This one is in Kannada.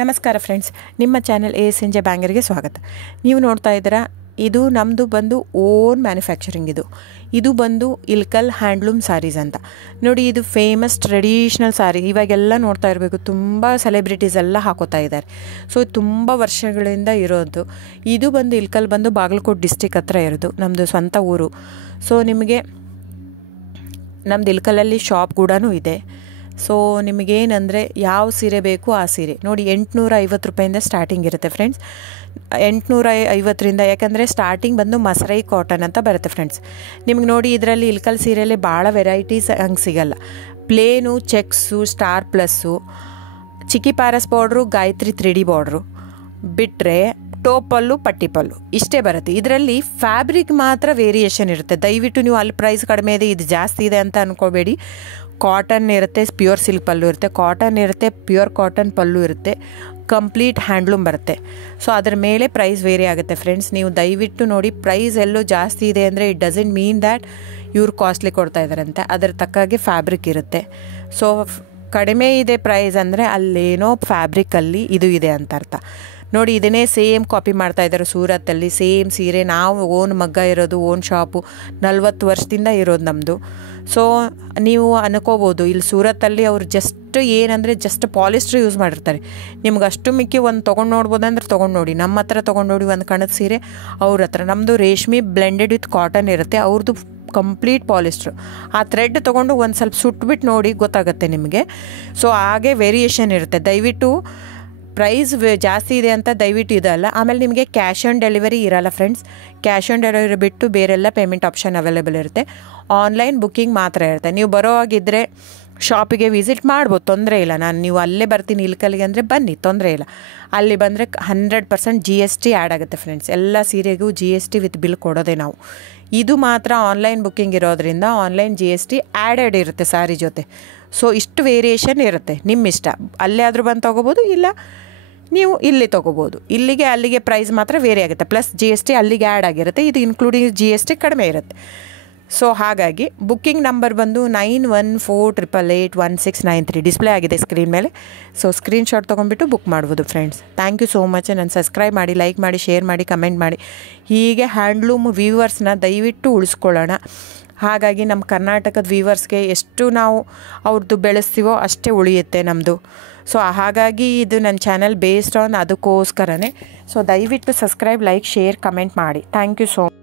ನಮಸ್ಕಾರ ಫ್ರೆಂಡ್ಸ್, ನಿಮ್ಮ channel A S N J ಬ್ಯಾಂಗರ್ಗೆ ಸ್ವಾಗತ. ನೀವು ನೋಡ್ತಾ ಇದ್ದೀರಾ, ಇದು ನಮ್ಮದು ಬಂದು ಓನ್ ಮ್ಯಾನುಫ್ಯಾಕ್ಚರಿಂಗ್. ಇದು ಬಂದು ಇಲ್ಕಲ್ ಹ್ಯಾಂಡ್ಲೂಮ್ ಸ್ಯಾರೀಸ್ ಅಂತ ನೋಡಿ. ಇದು ಫೇಮಸ್ ಟ್ರೆಡಿಷ್ನಲ್ ಸ್ಯಾರಿ. ಇವಾಗೆಲ್ಲ ನೋಡ್ತಾ ಇರಬೇಕು, ತುಂಬ ಸೆಲೆಬ್ರಿಟೀಸ್ ಎಲ್ಲ ಹಾಕೋತಾ ಇದ್ದಾರೆ. ಸೊ ತುಂಬ ವರ್ಷಗಳಿಂದ ಇರೋದು. ಇದು ಬಂದು ಇಲ್ಕಲ್ ಬಂದು ಬಾಗಲಕೋಟೆ ಡಿಸ್ಟಿಕ್ ಹತ್ರ ಇರೋದು, ನಮ್ಮದು ಸ್ವಂತ ಊರು. ಸೊ ನಿಮಗೆ ನಮ್ಮದು ಇಲ್ಕಲಲ್ಲಿ ಶಾಪ್ ಕೂಡ ಇದೆ. ಸೊ ನಿಮಗೇನಂದರೆ ಯಾವ ಸೀರೆ ಬೇಕು ಆ ಸೀರೆ ನೋಡಿ, 850 ರೂಪಾಯಿಂದ ಸ್ಟಾರ್ಟಿಂಗ್ ಇರುತ್ತೆ ಫ್ರೆಂಡ್ಸ್. 850ರಿಂದ, ಯಾಕಂದರೆ ಸ್ಟಾರ್ಟಿಂಗ್ ಬಂದು ಮಸರೈ ಕಾಟನ್ ಅಂತ ಬರುತ್ತೆ ಫ್ರೆಂಡ್ಸ್. ನಿಮ್ಗೆ ನೋಡಿ, ಇದರಲ್ಲಿ ಇಲ್ಕಲ್ ಸೀರೆಯಲ್ಲಿ ಭಾಳ ವೆರೈಟೀಸ್ ಹಂಗೆ ಸಿಗಲ್ಲ. ಪ್ಲೇನು, ಚೆಕ್ಸು, ಸ್ಟಾರ್ ಪ್ಲಸ್ಸು, ಚಿಕ್ಕಿ ಪ್ಯಾರಸ್ ಬಾರ್ಡ್ರು, ಗಾಯತ್ರಿ 3D ಬಾರ್ಡ್ರು ಬಿಟ್ಟರೆ ಟೋಪಲ್ಲು, ಪಟ್ಟಿ ಪಲ್ಲು ಇಷ್ಟೇ ಬರುತ್ತೆ. ಇದರಲ್ಲಿ ಫ್ಯಾಬ್ರಿಕ್ ಮಾತ್ರ ವೇರಿಯೇಷನ್ ಇರುತ್ತೆ. ದಯವಿಟ್ಟು ನೀವು ಅಲ್ಲಿ ಪ್ರೈಸ್ ಕಡಿಮೆ ಇದೆ, ಇದು ಜಾಸ್ತಿ ಇದೆ ಅಂತ ಅಂದ್ಕೋಬೇಡಿ. ಕಾಟನ್ ಇರುತ್ತೆ, ಪ್ಯೂರ್ ಸಿಲ್ಕ್ ಪಲ್ಲು ಇರುತ್ತೆ, ಕಾಟನ್ ಇರುತ್ತೆ, ಪ್ಯೂರ್ ಕಾಟನ್ ಪಲ್ಲು ಇರುತ್ತೆ, ಕಂಪ್ಲೀಟ್ ಹ್ಯಾಂಡ್ಲೂಮ್ ಬರುತ್ತೆ. ಸೊ ಅದ್ರ ಮೇಲೆ ಪ್ರೈಸ್ ವೇರಿ ಆಗುತ್ತೆ ಫ್ರೆಂಡ್ಸ್. ನೀವು ದಯವಿಟ್ಟು ನೋಡಿ, ಪ್ರೈಸ್ ಎಲ್ಲೂ ಜಾಸ್ತಿ ಇದೆ ಅಂದರೆ ಇಟ್ ಡಸಂಟ್ ಮೀನ್ ದ್ಯಾಟ್ ಇವ್ರು ಕಾಸ್ಟ್ಲಿ ಕೊಡ್ತಾ ಇದ್ದಾರಂತೆ. ಅದರ ತಕ್ಕಾಗೆ ಫ್ಯಾಬ್ರಿಕ್ ಇರುತ್ತೆ. ಸೊ ಕಡಿಮೆ ಇದೆ ಪ್ರೈಸ್ ಅಂದರೆ ಅಲ್ಲೇನೋ ಫ್ಯಾಬ್ರಿಕಲ್ಲಿ ಇದು ಇದೆ ಅಂತ ಅರ್ಥ. ನೋಡಿ, ಇದನ್ನೇ ಸೇಮ್ ಕಾಪಿ ಮಾಡ್ತಾ ಇದ್ದಾರೆ ಸೂರತ್ತಲ್ಲಿ. ಸೇಮ್ ಸೀರೆ ನಾವು ಓನ್ ಮಗ್ಗ ಇರೋದು, ಓನ್ ಶಾಪು 40 ವರ್ಷದಿಂದ ಇರೋದು ನಮ್ಮದು. ಸೊ ನೀವು ಅನ್ಕೋಬೋದು, ಇಲ್ಲಿ ಸೂರತ್ತಲ್ಲಿ ಅವ್ರು ಜಸ್ಟ್ ಏನಂದರೆ ಜಸ್ಟ್ ಪಾಲಿಸ್ಟ್ರ್ ಯೂಸ್ ಮಾಡಿರ್ತಾರೆ. ನಿಮ್ಗೆ ಅಷ್ಟು ಮಿಕ್ಕಿ ಒಂದು ತೊಗೊಂಡು ನೋಡ್ಬೋದಂದ್ರೆ ತೊಗೊಂಡು ನೋಡಿ. ನಮ್ಮ ಹತ್ರ ತೊಗೊಂಡು ನೋಡಿ ಒಂದು ಕಣದ ಸೀರೆ, ಅವ್ರ ಹತ್ರ ನಮ್ಮದು ರೇಷ್ಮೆ ಬ್ಲೆಂಡೆಡ್ ವಿತ್ ಕಾಟನ್ ಇರುತ್ತೆ, ಅವ್ರದ್ದು ಕಂಪ್ಲೀಟ್ ಪಾಲಿಸ್ಟ್ರು. ಆ ಥ್ರೆಡ್ ತೊಗೊಂಡು ಒಂದು ಸ್ವಲ್ಪ ಸುಟ್ಬಿಟ್ಟು ನೋಡಿ, ಗೊತ್ತಾಗುತ್ತೆ ನಿಮಗೆ. ಸೊ ಹಾಗೆ ವೇರಿಯೇಷನ್ ಇರುತ್ತೆ. ದಯವಿಟ್ಟು ಪ್ರೈಸ್ ಜಾಸ್ತಿ ಇದೆ ಅಂತ ದಯವಿಟ್ಟು ಇದಲ್ಲ. ಆಮೇಲೆ ನಿಮಗೆ ಕ್ಯಾಶ್ ಆನ್ ಡೆಲಿವರಿ ಇರಲ್ಲ ಫ್ರೆಂಡ್ಸ್. ಕ್ಯಾಶ್ ಆನ್ ಡೆಲಿವರಿ ಬಿಟ್ಟು ಬೇರೆಲ್ಲ ಪೇಮೆಂಟ್ ಆಪ್ಷನ್ ಅವೈಲೇಬಲ್ ಇರುತ್ತೆ. ಆನ್ಲೈನ್ ಬುಕ್ಕಿಂಗ್ ಮಾತ್ರ ಇರುತ್ತೆ. ನೀವು ಬರೋ ಹಾಗಿದ್ದರೆ ಶಾಪಿಗೆ ವಿಸಿಟ್ ಮಾಡ್ಬೋದು, ತೊಂದರೆ ಇಲ್ಲ. ನೀವು ಅಲ್ಲೇ ಬರ್ತೀನಿ ಇಲ್ಕಲ್ಲಿಗೆ ಅಂದರೆ ಬನ್ನಿ, ತೊಂದರೆ ಇಲ್ಲ. ಅಲ್ಲಿ ಬಂದರೆ 100% GST ಆ್ಯಡ್ ಆಗುತ್ತೆ ಫ್ರೆಂಡ್ಸ್. ಎಲ್ಲ ಸೀರೆಗೂ GST ವಿತ್ ಬಿಲ್ ಕೊಡೋದೆ ನಾವು. ಇದು ಮಾತ್ರ ಆನ್ಲೈನ್ ಬುಕ್ಕಿಂಗ್ ಇರೋದ್ರಿಂದ ಆನ್ಲೈನ್ GST ಆ್ಯಡೆಡ್ ಇರುತ್ತೆ ಸ್ಯಾರಿ ಜೊತೆ. ಸೊ ಇಷ್ಟು ವೇರಿಯೇಷನ್ ಇರುತ್ತೆ, ನಿಮ್ಮ ಇಷ್ಟ. ಅಲ್ಲೇ ಆದರೂ ಬಂದು ತೊಗೋಬೋದು, ಇಲ್ಲ ನೀವು ಇಲ್ಲಿ ತೊಗೋಬೋದು. ಇಲ್ಲಿಗೆ ಅಲ್ಲಿಗೆ ಪ್ರೈಸ್ ಮಾತ್ರ ವೇರಿ ಆಗುತ್ತೆ. ಪ್ಲಸ್ GST ಅಲ್ಲಿಗೆ ಆ್ಯಡ್ ಆಗಿರುತ್ತೆ. ಇದು ಇನ್ಕ್ಲೂಡಿಂಗ್ GST ಕಡಿಮೆ ಇರುತ್ತೆ. ಸೊ ಹಾಗಾಗಿ ಬುಕ್ಕಿಂಗ್ ನಂಬರ್ ಬಂದು 9148881693 ಡಿಸ್ಪ್ಲೇ ಆಗಿದೆ ಸ್ಕ್ರೀನ್ ಮೇಲೆ. ಸೊ ಸ್ಕ್ರೀನ್ಶಾಟ್ ತೊಗೊಂಡ್ಬಿಟ್ಟು ಬುಕ್ ಮಾಡ್ಬೋದು friends. Thank you so much. ನಾನು ಸಬ್ಸ್ಕ್ರೈಬ್ ಮಾಡಿ, ಲೈಕ್ ಮಾಡಿ, ಶೇರ್ ಮಾಡಿ, ಕಮೆಂಟ್ ಮಾಡಿ. ಹೀಗೆ ಹ್ಯಾಂಡ್ಲೂಮ್ ವ್ಯೂವರ್ಸ್ನ ದಯವಿಟ್ಟು ಉಳಿಸ್ಕೊಳ್ಳೋಣ. ಹಾಗಾಗಿ ನಮ್ಮ ಕರ್ನಾಟಕದ ವ್ಯೂವರ್ಸ್ಗೆ ಎಷ್ಟು ನಾವು ಅವ್ರದ್ದು ಬೆಳೆಸ್ತೀವೋ ಅಷ್ಟೇ ಉಳಿಯುತ್ತೆ ನಮ್ಮದು. ಸೊ ಹಾಗಾಗಿ ಇದು ನನ್ನ ಚಾನಲ್ ಬೇಸ್ಡ್ ಆನ್ ಅದಕ್ಕೋಸ್ಕರನೇ. ಸೊ ದಯವಿಟ್ಟು ಸಬ್ಸ್ಕ್ರೈಬ್, ಲೈಕ್, ಶೇರ್, ಕಮೆಂಟ್ ಮಾಡಿ. Thank you so much.